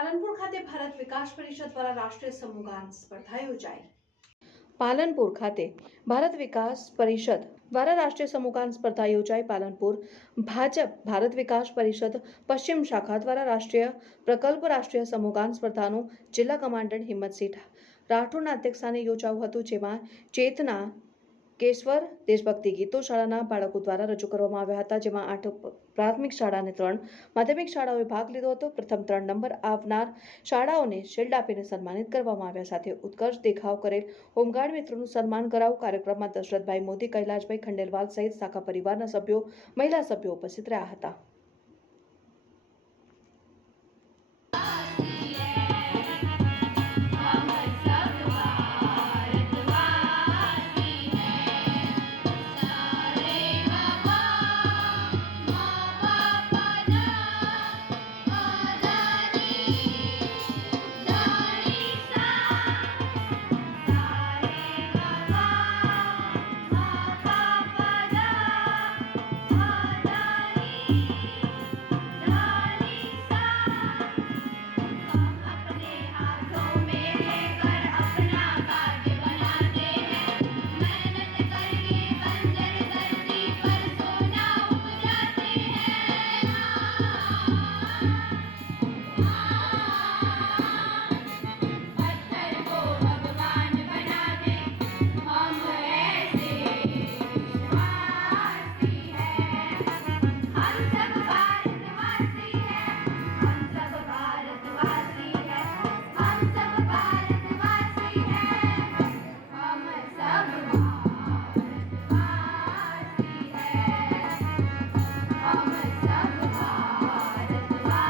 પાલનપુર ખાતે ભારત વિકાસ પરિષદ દ્વારા રાષ્ટ્રીય સમૂહગાન સ્પર્ધા યોજાઈ. પાલનપુર ખાતે ભારત વિકાસ પરિષદ દ્વારા રાષ્ટ્રીય સમૂહગાન સ્પર્ધા યોજાઈ. પાલનપુર ભાજપ ભારત વિકાસ પરિષદ પશ્ચિમ શાખા દ્વારા રાષ્ટ્રીય પ્રકલ્પ રાષ્ટ્રીય સમૂહગાન સ્પર્ધાનું જિલ્લા કમાન્ડન્ટ હિંમતસિંહ રાઠોડના અધ્યક્ષસ્થાને યોજાયું હતું, જેમાં ચેતના કેશવર દેશભક્તિ ગીતો શાળાના બાળકો દ્વારા રજૂ કરવામાં આવ્યા હતા, જેમાં આઠ પ્રાથમિક શાળા અને ત્રણ માધ્યમિક શાળાઓએ ભાગ લીધો હતો. પ્રથમ ત્રણ નંબર આવનાર શાળાઓને શિલ્ડ આપીને સન્માનિત કરવામાં આવ્યા, સાથે ઉત્કર્ષ દેખાવ કરેલ હોમગાર્ડ મિત્રોનું સન્માન કરાવ, કાર્યક્રમમાં દશરથભાઈ મોદી, કૈલાશભાઈ ખંડેલવાલ સહિત શાખા પરિવારના સભ્યો, મહિલા સભ્યો ઉપસ્થિત રહ્યા હતા.